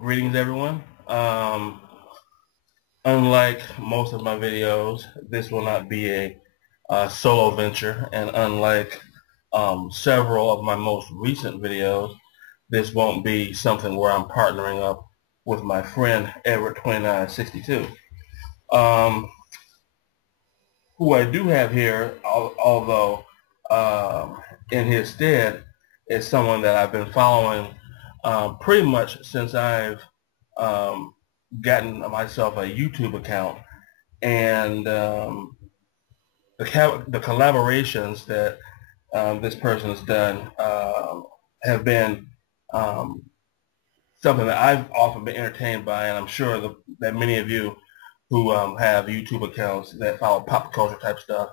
Greetings, everyone. Unlike most of my videos, this will not be a solo venture, and unlike several of my most recent videos, this won't be something where I'm partnering up with my friend Everett2962. Who I do have here, although in his stead, is someone that I've been following pretty much since I've gotten myself a YouTube account, and the collaborations that this person has done have been something that I've often been entertained by, and I'm sure that many of you who have YouTube accounts that follow pop culture type stuff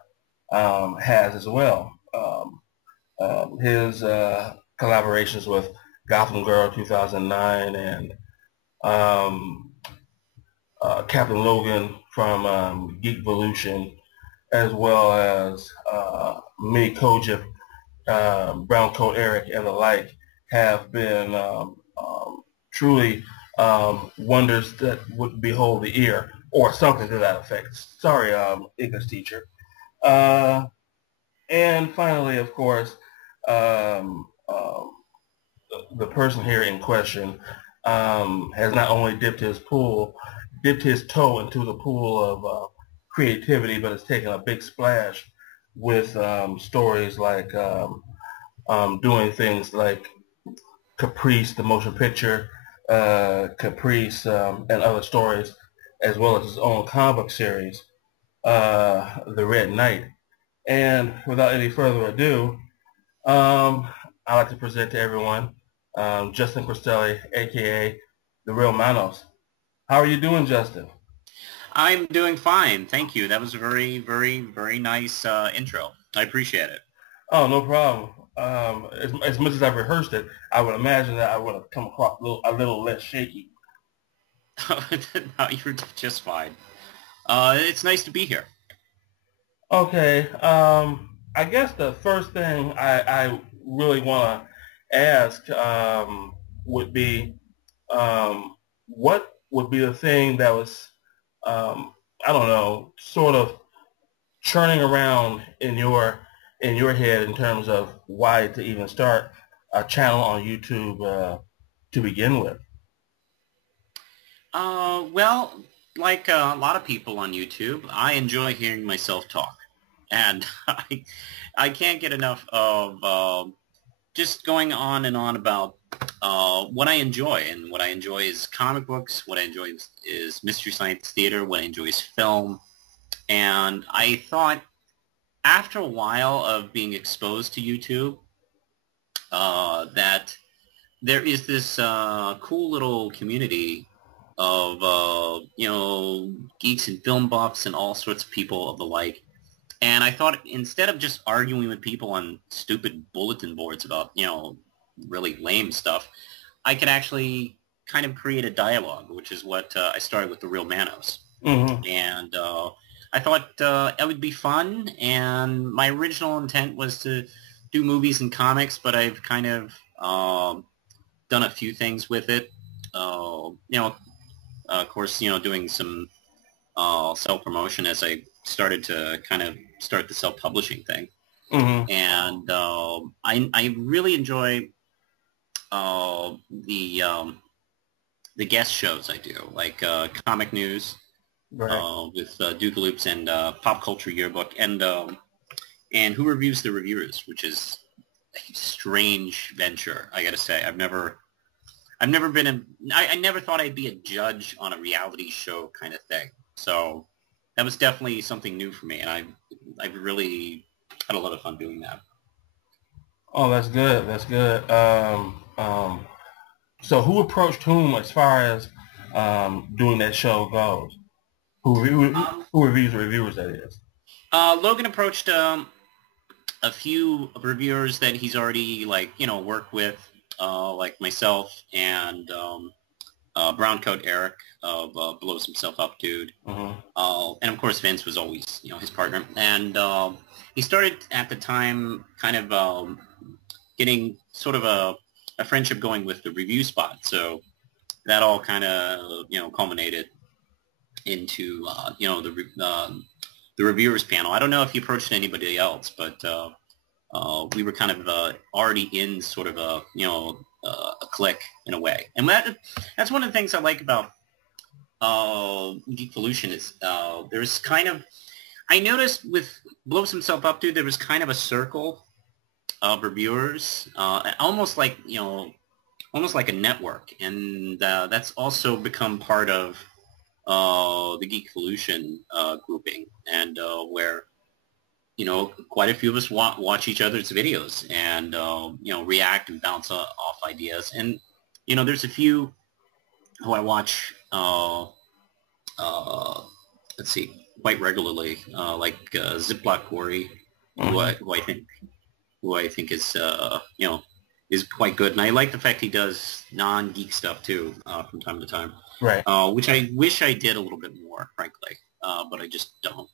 has as well. His collaborations with Gotham Girl 2009 and Captain Logan from Geekvolution, as well as Mini Kojif, Brown Coat Eric, and the like, have been truly wonders that would behold the ear, or something to that effect. Sorry, English teacher. And finally, of course, the person here in question has not only dipped his toe into the pool of creativity, but has taken a big splash with stories like doing things like Caprice, the motion picture, Caprice, and other stories, as well as his own comic book series, The Red Knight. And without any further ado, I'd like to present to everyone JustinCristelli, aka TheRealManos. How are you doing, Justin? I'm doing fine, thank you. That was a very, very, very nice intro. I appreciate it. Oh, no problem. As much as I've rehearsed it, I would imagine that I would have come across a little less shaky. No, you're just fine. It's nice to be here. Okay. I guess the first thing I really want to ask would be, what would be the thing that was, I don't know, sort of churning around in your head in terms of why to even start a channel on YouTube to begin with? Well, like a lot of people on YouTube, I enjoy hearing myself talk. And I can't get enough of just going on and on about what I enjoy. And what I enjoy is comic books. What I enjoy is Mystery Science Theater. What I enjoy is film. And I thought after a while of being exposed to YouTube that there is this cool little community of, geeks and film buffs and all sorts of people of the like. And I thought instead of just arguing with people on stupid bulletin boards about, really lame stuff, I could actually kind of create a dialogue, which is what I started with TheRealManos. Mm-hmm. And I thought it would be fun, and my original intent was to do movies and comics, but I've kind of done a few things with it. Of course, doing some self-promotion as I started to kind of start the self-publishing thing. Mm-hmm. And I really enjoy the guest shows I do, like Comic News, Right. with Duke Loops and Pop Culture Yearbook, and Who Reviews the Reviewers, which is a strange venture, I gotta say. I've never been I never thought I'd be a judge on a reality show kind of thing. So that was definitely something new for me, and I've really had a lot of fun doing that. Oh, that's good. That's good. So who approached whom as far as doing that show goes? Who reviews the reviewers, that is? Logan approached a few reviewers that he's already worked with, like myself and Brown Coat Eric of Blows Himself Up Dude. Mm-hmm. And of course Vince was always, his partner. And he started at the time kind of getting sort of a friendship going with the review spot. So that all kind of, culminated into, the reviewers panel. I don't know if you approached anybody else, but we were kind of already in sort of a clique in a way. And that's one of the things I like about Geekvolution is there's kind of, I noticed with Blows Himself Up Dude, there was kind of a circle of reviewers, almost like, almost like a network. And that's also become part of the Geekvolution grouping, and where, quite a few of us watch each other's videos and, react and bounce off ideas. And, there's a few who I watch, let's see, quite regularly, like Ziploc Corey, who I think is, is quite good. And I like the fact he does non-geek stuff too, from time to time. Right. Which I wish I did a little bit more, frankly, but I just don't.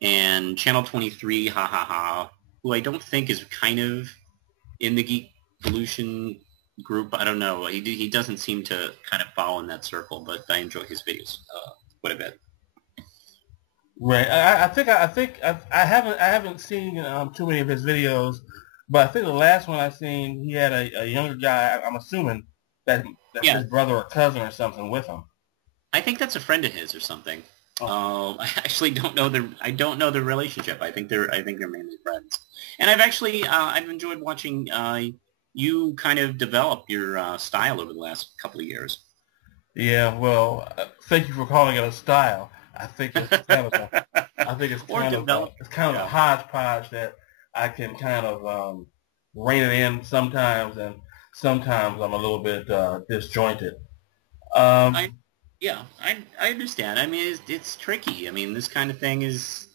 And Channel 23, ha ha ha, who I don't think is kind of in the Geek Evolution group. I don't know. He doesn't seem to kind of fall in that circle, but I enjoy his videos quite a bit. Right. I haven't seen too many of his videos, but I think the last one I seen, he had a younger guy. I'm assuming that's his brother or cousin or something with him. I think that's a friend of his or something. I actually don't know the relationship. I think they're mainly friends. And I've enjoyed watching you kind of develop your style over the last couple of years. Yeah, well, thank you for calling it a style. I think it's kind of a hodgepodge that I can kind of rein it in sometimes, and sometimes I'm a little bit disjointed. I understand. I mean, it's tricky. I mean, this kind of thing is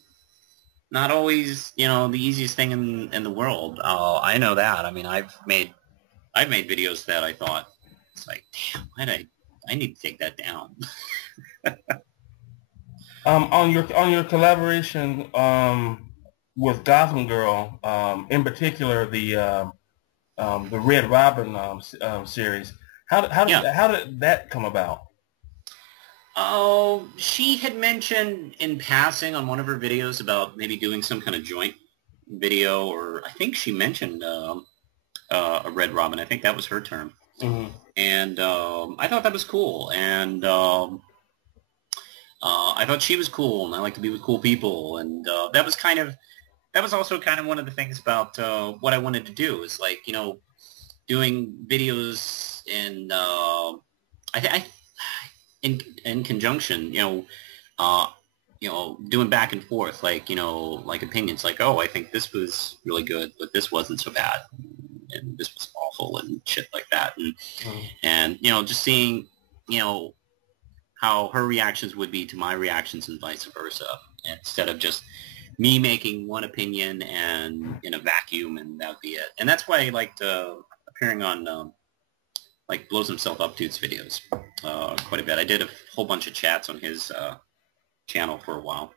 not always, the easiest thing in the world. I know that. I mean, I've made videos that I thought, it's like, damn, I need to take that down. On your collaboration with Gotham Girl, in particular the Red Robin series, how did that come about? Oh, she had mentioned in passing on one of her videos about maybe doing some kind of joint video, or I think she mentioned a Red Robin. I think that was her term. Mm-hmm. And I thought that was cool, and I thought she was cool, and I like to be with cool people, and that was also kind of one of the things about what I wanted to do, is like, doing videos in conjunction, doing back and forth, like, like opinions, like, oh, I think this was really good, but this wasn't so bad, and this was awful, and shit like that, and just seeing, how her reactions would be to my reactions and vice versa, instead of just me making one opinion and in a vacuum, and that would be it. And that's why I liked appearing on like Blows Himself Up Dude's videos quite a bit. I did a whole bunch of chats on his channel for a while.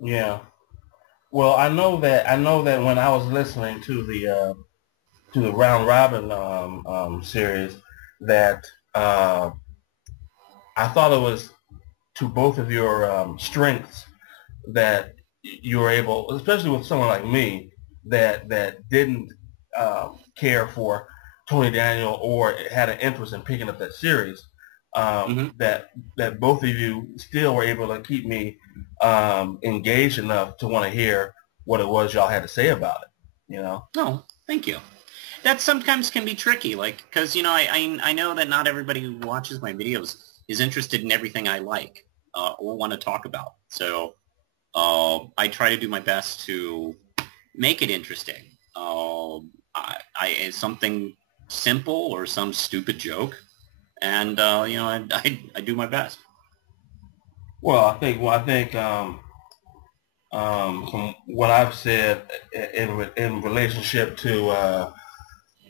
Yeah. Well, I know that when I was listening to the Round Robin series, that I thought it was to both of your strengths that you were able, especially with someone like me that didn't care for Tony Daniel or had an interest in picking up that series, that both of you still were able to keep me engaged enough to want to hear what it was y'all had to say about it. Oh, thank you. That sometimes can be tricky, like, because I know that not everybody who watches my videos is interested in everything I like or want to talk about. So I try to do my best to make it interesting. It's something simple or some stupid joke, and I do my best. Well, I think from what I've said in relationship to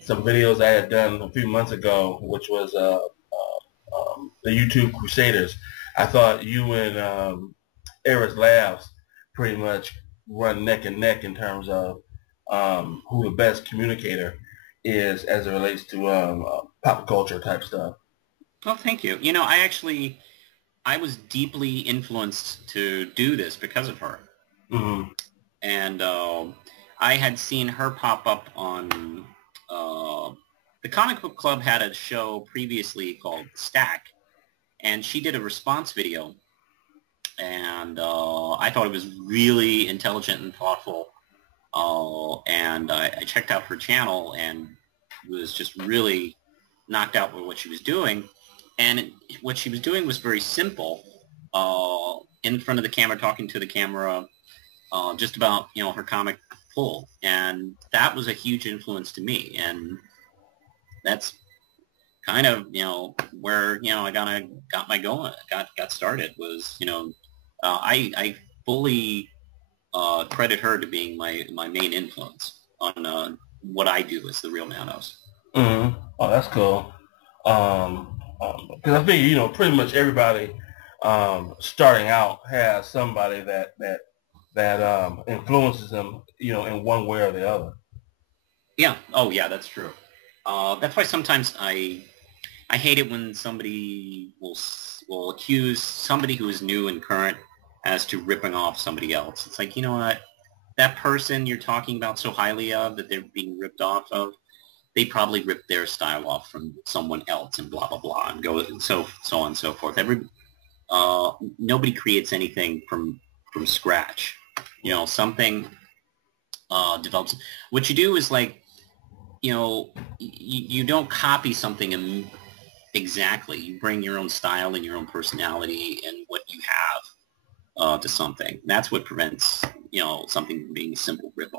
some videos I had done a few months ago, which was the YouTube Crusaders, I thought you and Eris Labs pretty much run neck and neck in terms of who the best communicator is as it relates to pop culture type stuff. Oh, thank you. You know, I was deeply influenced to do this because of her. Mm-hmm. And I had seen her pop up on uh, the Comic Book Club had a show previously called Stack, and she did a response video, and I thought it was really intelligent and thoughtful. And I checked out her channel and was just really knocked out by what she was doing. And what she was doing was very simple. In front of the camera, talking to the camera, just about, you know, her comic pull. And that was a huge influence to me. And that's kind of, you know, where, you know, I got started was, you know, I fully credit her to being my main influence on what I do as the Real Manos. Mm-hmm. Oh, that's cool. Because I think, you know, pretty much everybody starting out has somebody that influences them, you know, in one way or the other. Yeah. Oh, yeah, that's true. That's why sometimes I hate it when somebody will accuse somebody who is new and current as to ripping off somebody else. It's like, you know what? That person you're talking about so highly of that they're being ripped off of, they probably ripped their style off from someone else and blah blah blah and go and so on and so forth. Nobody creates anything from scratch. You know, something develops. What you do is like, you know, you don't copy something exactly. You bring your own style and your own personality and what you have to something. That's what prevents, you know, something from being a simple ripoff.